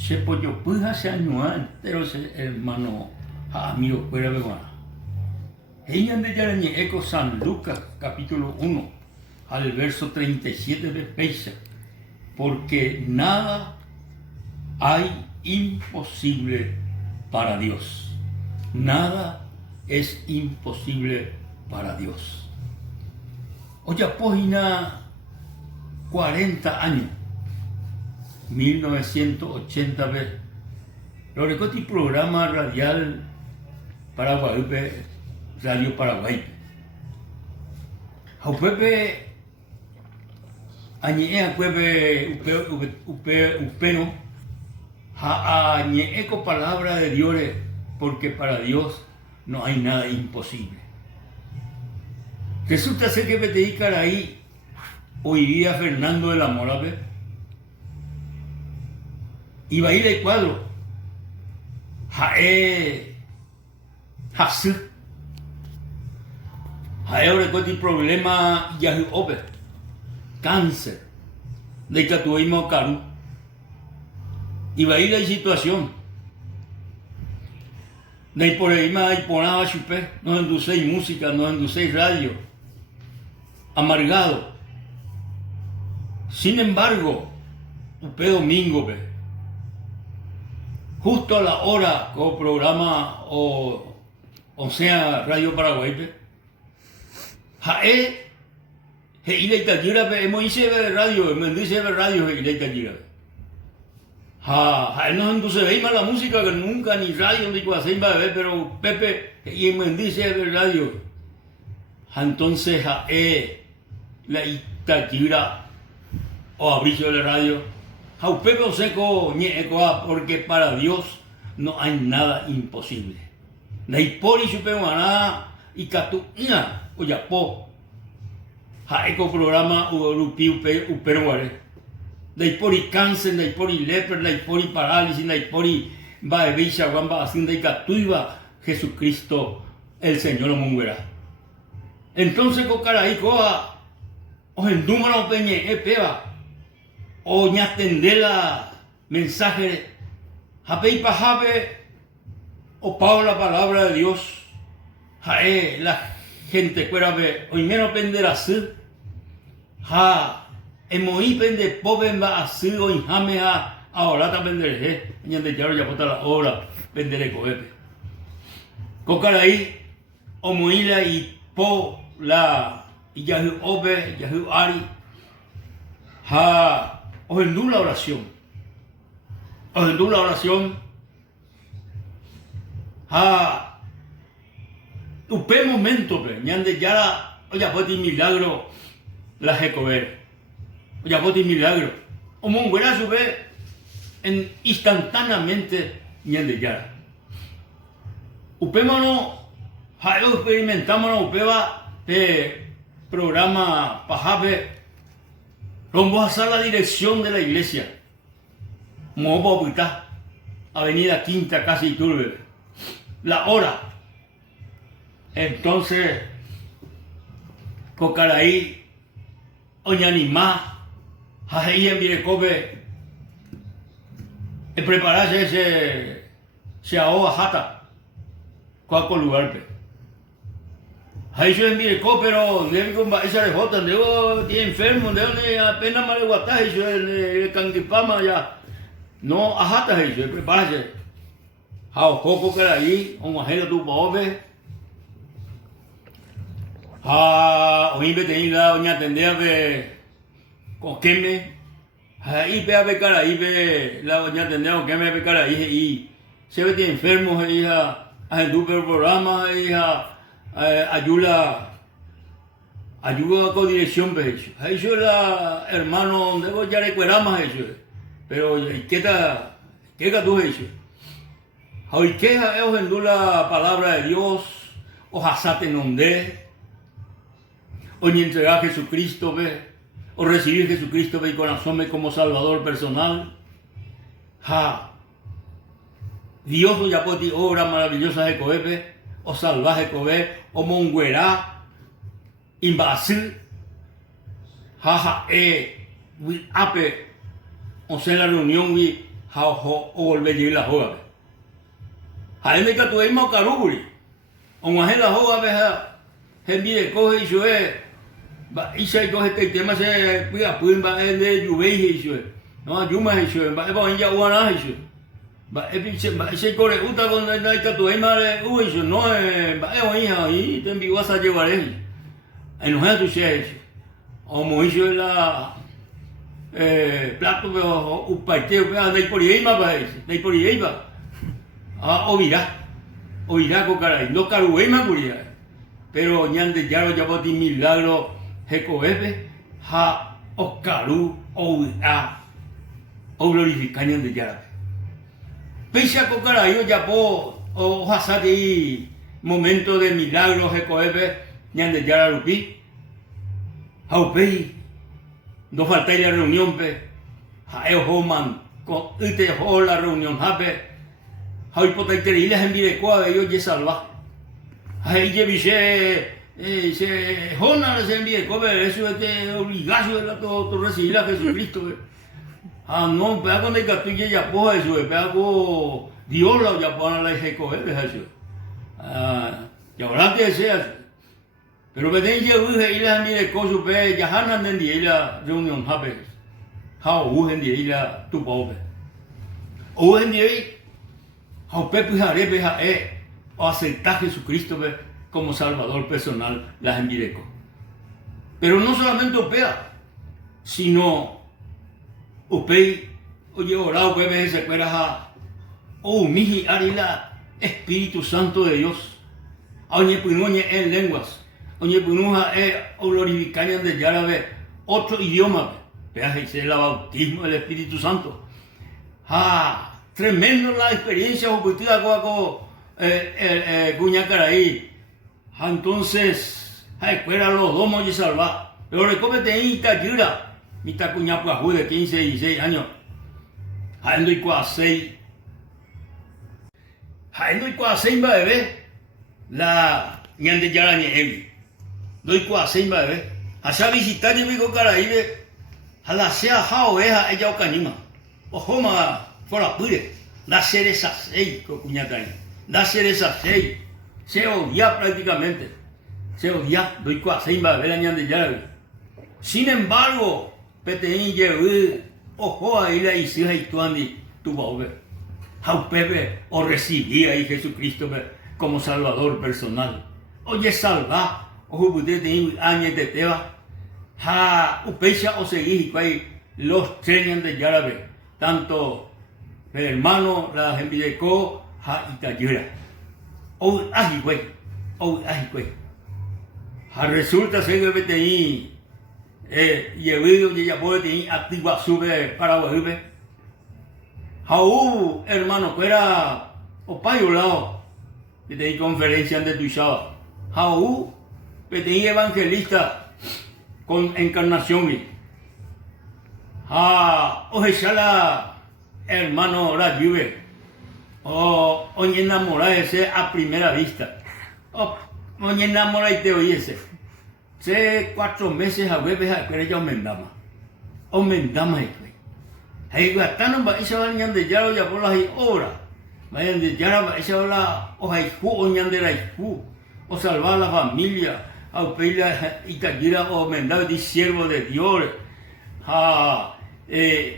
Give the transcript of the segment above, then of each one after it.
se pollo puja se añuan, pero ese hermano amigo fuera de guana. Ella de Yarañe Eco San Lucas, capítulo 1, al verso 37 de Peisa, porque nada hay imposible para Dios. Nada es imposible para Dios. Oye, página 40 años, 1980, lo recorté programa radial Paraguay, Radio Paraguay. Jaupepe, añea cueve upeno, añeco palabra de Dios, porque para Dios no hay nada imposible. Resulta ser que te dedicar ahí hoy día Fernando de la Mora, iba a ir el cuadro, Hasú. Ahora con el problema ya ope cáncer de que tuvimos caro y va a ir la situación de por ahí más y por nada chupé no endulcéis música, no endulcéis radio amargado. Sin embargo, upé domingo justo a la hora con programa o sea Radio Paraguay Jae, ile itakira pe, hemos ido a radio, hemos ido a radio, ile itakira. No entonces veis más la música que nunca ni radio ni cosa va a ver, pero Pepe y hemos ido a radio. Entonces la itakira o abriso de la radio. Pepe o seco ñecoa porque para Dios no hay nada imposible. La hipori supe nada y catuña. Oye, eco programa urupi uperuare. De por y cáncer, de por y lepra, de por y parálisis, de por y va de bicha, gamba, haciendo y catuiva Jesucristo, el Señor Munguera. Entonces, cocara y coa, o en número peñe, peba, o ña atender la mensaje, jape y pajabe, o pao la palabra de Dios, la gente fuera ve hoy menos pender así emoí pende poben va así hoy jame ahora ta pender ñande claro ya pota la hora pender coepe cocara ahí omoila y po la y ya obe ya ari o en la oración Upé momento, ñande ya oye poti milagro la jecover. Oye poti milagro. O monguera sube en instantáneamente ñande ya. Upé mano, experimentamos upé va programa pajabe. Rombo a la dirección de la iglesia. Mobo Buitá, Avenida Quinta, casi Turbe. La hora. Entonces, Cocaraí, Oñanimá, Jajaí en Virecobe, prepararse se ahoga jata, cuaco lugar. Ahí se en Virecobe, pero debe con esa de jota, tiene enfermo, de apenas mal guataje, el canguipama ya. No, ajata, prepararse. Jao, Cocaraí, Omajela tu pobre. Hoy me tenía la doña atender de coqueme, ahí ve a becar ahí ve la doña atender coqueme a becar ahí y se ve que enfermos hija a el programa hija ayuda con dirección de eso. Ahí yo la hermano donde voy ya recuerda más eso, pero qué tú eso. Hoy que es la palabra de Dios o hasate nonde o ni entregar a Jesucristo, o recibir a Jesucristo y corazón como Salvador personal. Dios o ya por ti obra maravillosa de Coepe, o salvaje Coepe, o monguerá, imbacil, ape, o sea la reunión, ho o volver a la joa. Hay me que tu hay más caruburi. O más la joa veja. Envíe coge y sube. Va y se coge este tema se cuida pues va el de lluvia y sube. No lluvia y sube. Va va ya uana y sube. Va se corre uta con la que tu hay más uy no va hija y te envío a llevar él. En los tu se o muy la plato veo un parteo veo de por ahí más de por ahí va oirá con cara no carué más curia pero ñande ya lo llevó de milagro jecoebe ha oscaru oirá o glorificar ñande ya pese con cara yo ya po o hasati momento de milagro jecoebe ñande ya lo vi haupei no falta la reunión pe hae homan con ite ho la reunión hape hay potencial la envíe de cuadra yo ya salva hay que se hona se envíe cobre eso es obligado de todo recibir a Jesucristo no pero cuando que tú ya poja eso pero Dios lo ya pone la ejeco eso y ahora que sea pero que tenga uge y la mire coso pe ya hanan den die la reunión habe ha ugen die la tu pobre ugen die ha pe pujare pe ha o aceptar a Jesucristo como Salvador personal la envireco pero no solamente opea sino opei oye orado pe se cuera ha o mihi arila Espíritu Santo de Dios oye punoñe en lenguas oye, punuja o glorificaña de Yarabe, otro idioma, vean, es el bautismo del Espíritu Santo. Tremendo la experiencia oportuna con Cuñacaraí. Entonces, escuela los domos y salvar. Pero recómete en Itayura, mitad Cuñapuajú de 15, 16 años. Ando y cuasei. Ando y cuasei va a ver la ñande Yara Nievi. Doy cuasei va a ver. Hacia visitar y vivo Caraíbe. A la sea jao ella o canima. Ojo ma fuera pure. Da ser esa seis con Cuñacaraí. Da ser esa seis. Se odia prácticamente. Se odia. Doy cuasei va a ver la ñande Yara. Sin embargo, Peteín llevé. Ojo ahí la hija y tu va a ver. Pepe o recibía a Jesucristo como Salvador personal. Oye, salva. Ojo, usted tiene años de teba. Upecha o seguir los trenes de Yarabe. Tanto el hermano, la gente de Co, Itayura. O ajigüey. O ajigüey. Resulta ser que tenía. Llevido y ya puede tener activa sube para volver. Jaú, hermano, que era opayo lado, que tenía conferencia de Tuizaba. Jaú, que tenía evangelista con encarnación. Ojesala, hermano, la lluvia. Oye, enamorarse a primera vista. Oye, enamorarte oyese. Hace 4 meses a veces a querer ya aumentama. Aumentama esto. Hay gastando para esa vaina de ya lo ya por las horas. Vayan de ya para esa hora o hay o ñande la o salvar a la familia, a pedir a Itayura o aumentar de siervo de Dios.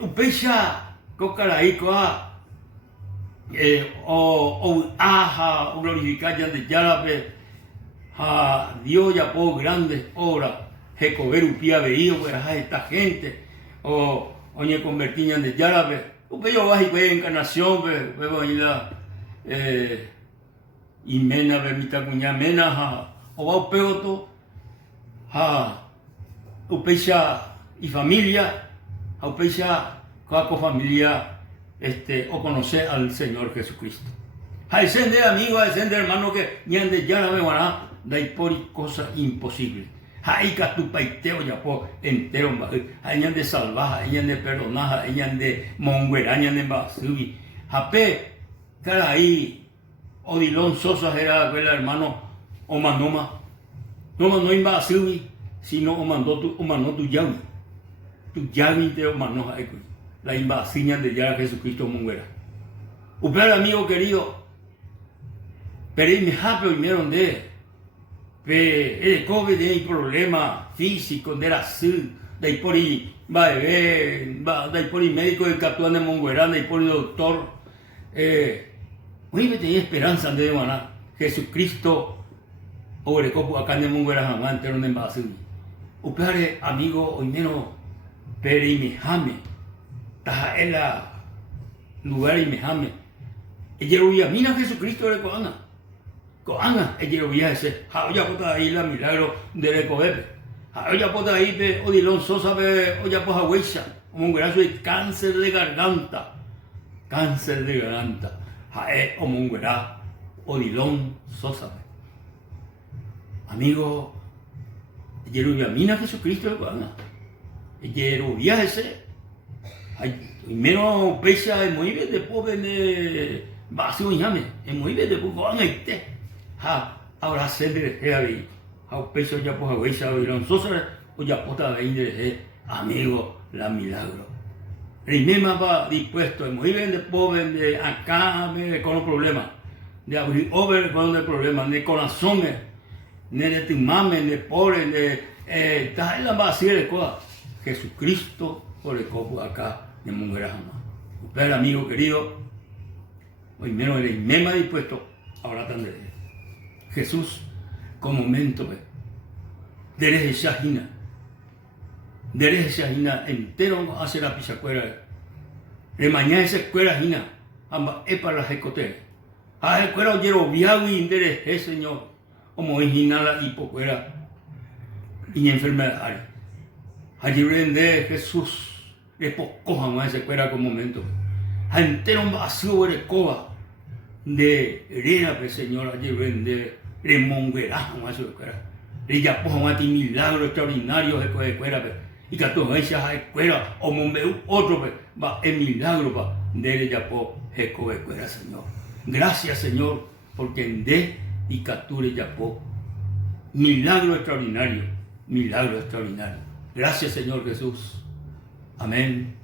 Upecha Cocaraí o glorificar ya de Yarabe. Dios ya por grandes obras, Jecober upía veído pues a esta gente, oye convertían de Yarabe, yo bajo y encarnación, la y mena mitad cuña mena, o va peoto, upecha y familia, upecha con familia, o conocer al Señor Jesucristo. Hay sende amigo, hay sende hermano que ñan de Yarabe guaná. Dai por cosa imposible. Hay que tu paiteo ya por entero. Hay de salvaje, hay de perdonar, hay de monguera, hay de basubi. Jape, cara ahí, Odilón Sosa era el hermano Omanoma. No iba basubi, sino Omandó tu yawi. Tu yawi te Omanoja. la invasiña de ya Jesucristo Munguera. Upera amigo querido, pero me hape primero de el COVID hay problema físico de la salud, de ahí por ahí va a ver, de ahí por ahí médico de Catuán de Munguera, de ahí por ahí doctor, hoy me tenía esperanza de maná, Jesucristo, o copo acá de Munguera jamás entero de invasión. Upera amigo hoy menos, pero me jame, taja en la lugar y me jame. Y yo voy a mina Jesucristo de Coana. Coana, y yo voy a ese, ya puedo ahí la milagro de Recobepe. Ya puedo ahí de Odilon Sosa, ya puedo a Huecha. Un graso de cáncer de garganta. Cáncer de garganta. Como un graso Odilon Sosa. Amigo, yo voy a mina Jesucristo de Coana. Y yo voy a ese. Menos pesa es muy bien de pobre de vacío y llame, es muy bien de poco van a irte. Ahora siempre es ahí, peso ya pues a huesa o irán sosa o ya pota de ir amigo la milagro. Primero va dispuesto, es muy bien de pobre de acá con los problemas, de abrir over con los problemas, de corazón, de timame, de pobre, de tal la vacía de cosas. Jesucristo por el copo acá. De Munguera jamás. Usted, amigo querido, hoy menos eres mema dispuesto, ahora también. Jesús, con momento, de Shahina, entero hace la pisacuera. De mañana esa escuela, Jina, amba, es para las escoteras. A la escuela, oyero, viago y interés, Señor, como es Jina la hipocuera y enfermedad. Allí vende Jesús. Después cojan a esa escuela con momento. A entero un vacío de escoba. De hereda, Señor, allí vende. De monguera, a esa escuela. De ya cojan a ti milagros extraordinarios de escuela. Y que tú veas a escuela, o monbeu otro, va el milagro, de ya po, escuela, Señor. Gracias, Señor, porque en de y capture ya po. Milagro extraordinario. Milagro extraordinario. Gracias, Señor Jesús. Amén.